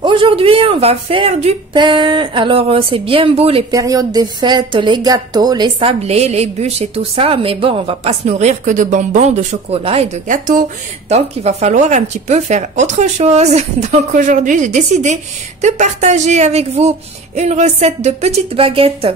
Aujourd'hui, on va faire du pain. Alors, c'est bien beau les périodes des fêtes, les gâteaux, les sablés, les bûches et tout ça. Mais bon, on va pas se nourrir que de bonbons, de chocolat et de gâteaux. Donc, il va falloir un petit peu faire autre chose. Donc, aujourd'hui, j'ai décidé de partager avec vous une recette de petites baguettes.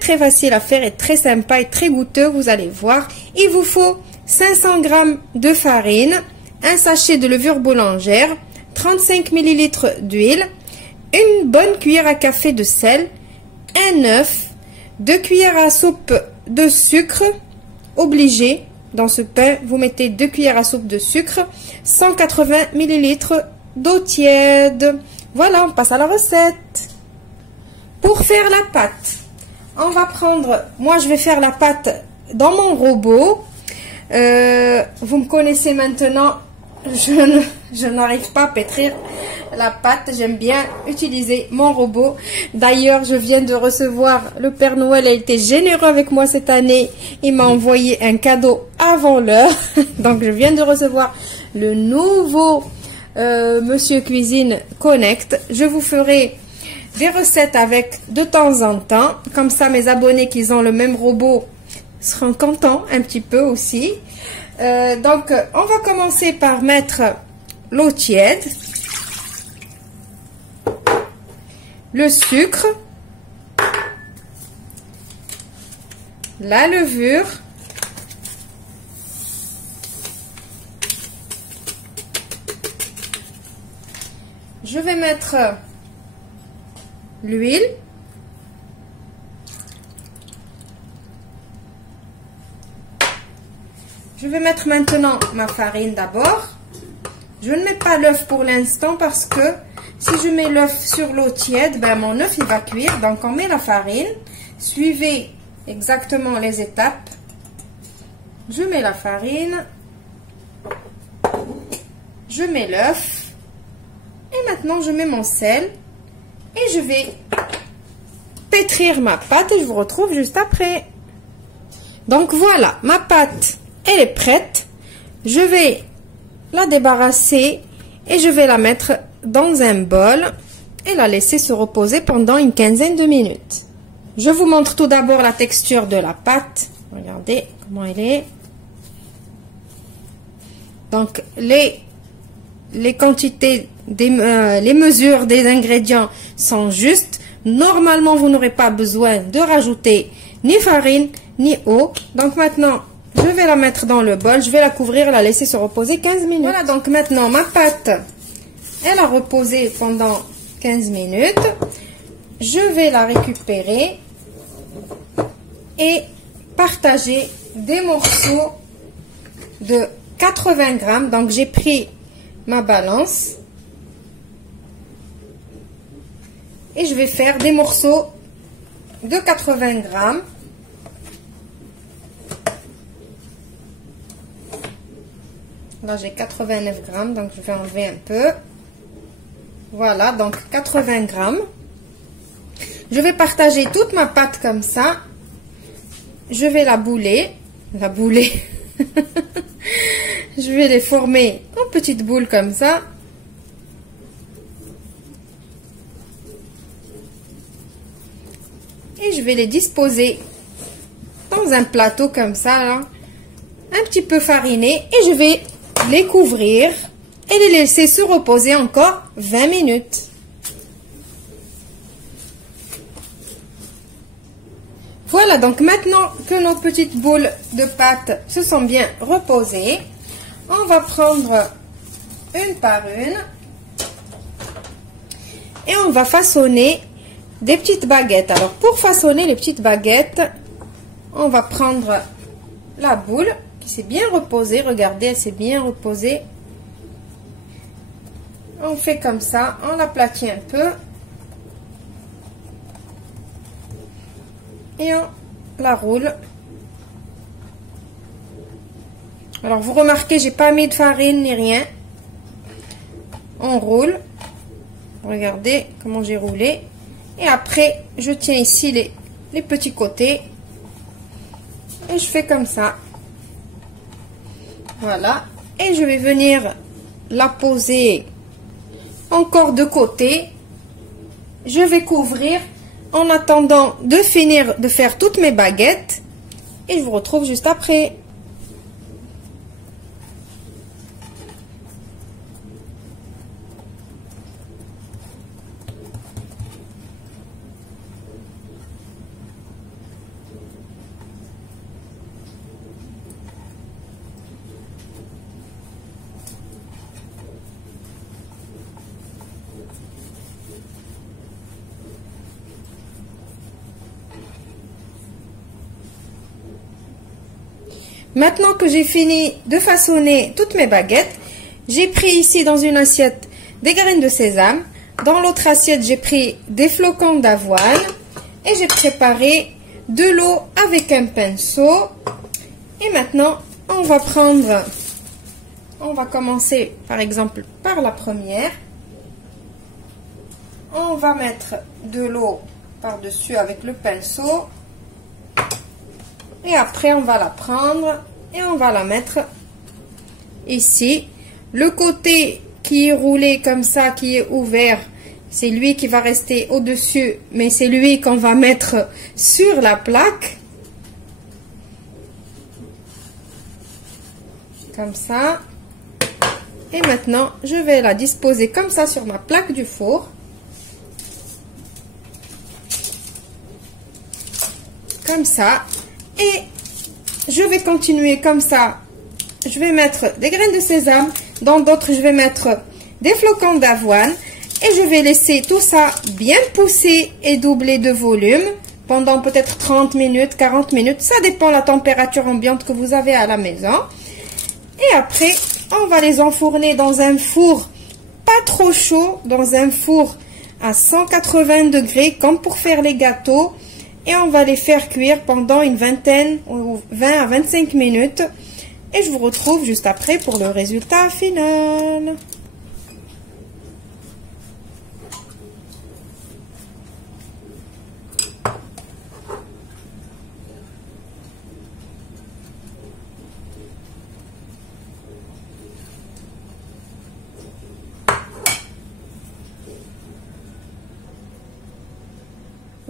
Très facile à faire et très sympa et très goûteux. Vous allez voir. Il vous faut 500 g de farine, un sachet de levure boulangère, 35 ml d'huile, une bonne cuillère à café de sel, un œuf, 2 cuillères à soupe de sucre, obligé. Dans ce pain, vous mettez 2 cuillères à soupe de sucre, 180 ml d'eau tiède. Voilà, on passe à la recette. Pour faire la pâte, on va prendre, moi je vais faire la pâte dans mon robot. Vous me connaissez maintenant, je n'arrive pas à pétrir la pâte, j'aime bien utiliser mon robot. D'ailleurs, je viens de recevoir, le Père Noël a été généreux avec moi cette année, il m'a envoyé un cadeau avant l'heure. Donc je viens de recevoir le nouveau Monsieur Cuisine Connect. Je vous ferai des recettes avec de temps en temps, comme ça mes abonnés qui ont le même robot seront contents un petit peu aussi. Donc on va commencer par mettre l'eau tiède, le sucre, la levure, je vais mettre l'huile, je vais mettre maintenant ma farine d'abord. Je ne mets pas l'œuf pour l'instant parce que si je mets l'œuf sur l'eau tiède, ben mon œuf il va cuire. Donc on met la farine, suivez exactement les étapes. Je mets la farine, je mets l'œuf et maintenant je mets mon sel et je vais pétrir ma pâte et je vous retrouve juste après. Donc voilà, ma pâte elle est prête. Je vais la débarrasser et je vais la mettre dans un bol et la laisser se reposer pendant une quinzaine de minutes. Je vous montre tout d'abord la texture de la pâte. Regardez comment elle est. Donc les quantités, les mesures des ingrédients sont justes. Normalement, vous n'aurez pas besoin de rajouter ni farine ni eau. Donc maintenant, je vais la mettre dans le bol, je vais la couvrir, la laisser se reposer 15 minutes. Voilà, donc maintenant ma pâte, elle a reposé pendant 15 minutes. Je vais la récupérer et partager des morceaux de 80 grammes. Donc j'ai pris ma balance et je vais faire des morceaux de 80 grammes. Là, j'ai 89 grammes, donc je vais enlever un peu. Voilà, donc 80 grammes. Je vais partager toute ma pâte comme ça. Je vais la bouler. Je vais les former en petites boules comme ça. Et je vais les disposer dans un plateau comme ça, là, un petit peu fariné. Et je vais les couvrir et les laisser se reposer encore 20 minutes. Voilà, donc maintenant que nos petites boules de pâte se sont bien reposées, on va prendre une par une et on va façonner des petites baguettes. Alors pour façonner les petites baguettes, on va prendre la boule qui s'est bien reposée. Regardez, elle s'est bien reposée. On fait comme ça, on l'aplatit un peu et on la roule. Alors vous remarquez, j'ai pas mis de farine ni rien. On roule. Regardez comment j'ai roulé. Et après, je tiens ici les petits côtés. Et je fais comme ça. Voilà. Et je vais venir la poser encore de côté. Je vais couvrir en attendant de finir de faire toutes mes baguettes. Et je vous retrouve juste après. Maintenant que j'ai fini de façonner toutes mes baguettes, j'ai pris ici dans une assiette des graines de sésame. Dans l'autre assiette, j'ai pris des flocons d'avoine. Et j'ai préparé de l'eau avec un pinceau. Et maintenant, on va commencer par exemple par la première. On va mettre de l'eau par-dessus avec le pinceau. Et après, on va la prendre et on va la mettre ici. Le côté qui est roulé comme ça, qui est ouvert, c'est lui qui va rester au-dessus, mais c'est lui qu'on va mettre sur la plaque. Comme ça. Et maintenant, je vais la disposer comme ça sur ma plaque du four. Comme ça. Et je vais continuer comme ça. Je vais mettre des graines de sésame. Dans d'autres, je vais mettre des flocons d'avoine. Et je vais laisser tout ça bien pousser et doubler de volume pendant peut-être 30 minutes, 40 minutes. Ça dépend de la température ambiante que vous avez à la maison. Et après, on va les enfourner dans un four pas trop chaud, dans un four à 180 degrés, comme pour faire les gâteaux. Et on va les faire cuire pendant une vingtaine ou 20 à 25 minutes. Et je vous retrouve juste après pour le résultat final.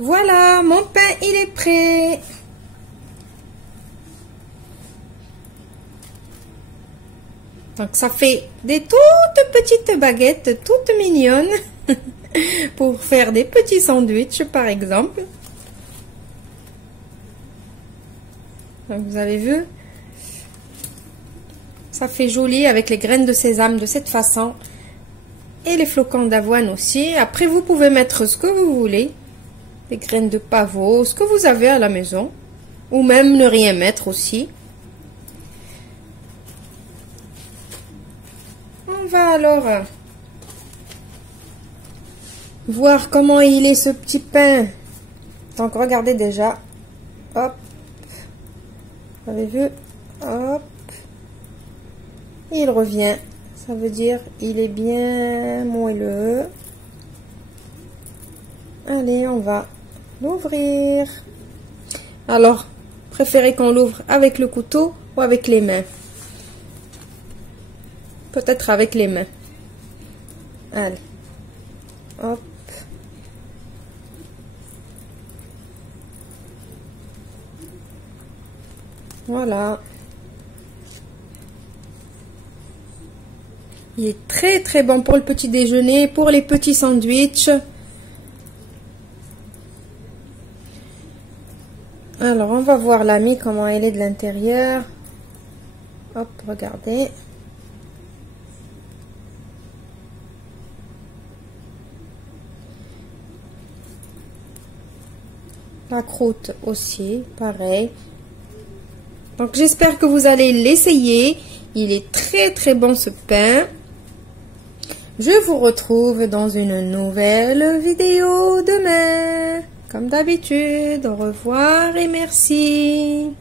Voilà, mon pain, il est prêt. Donc, ça fait des toutes petites baguettes, toutes mignonnes, pour faire des petits sandwichs, par exemple. Donc, vous avez vu, ça fait joli avec les graines de sésame de cette façon. Et les flocons d'avoine aussi. Après, vous pouvez mettre ce que vous voulez. Des graines de pavot, ce que vous avez à la maison. Ou même ne rien mettre aussi. On va alors voir comment il est ce petit pain. Donc regardez déjà. Hop. Vous avez vu? Hop. Il revient. Ça veut dire il est bien moelleux. Allez, on va l'ouvrir. Alors, préférez qu'on l'ouvre avec le couteau ou avec les mains? Peut-être avec les mains. Allez. Hop. Voilà. Il est très très bon pour le petit déjeuner, pour les petits sandwichs. Alors, on va voir la mie, comment elle est de l'intérieur. Hop, regardez. La croûte aussi, pareil. Donc, j'espère que vous allez l'essayer. Il est très très bon ce pain. Je vous retrouve dans une nouvelle vidéo demain. Comme d'habitude, au revoir et merci.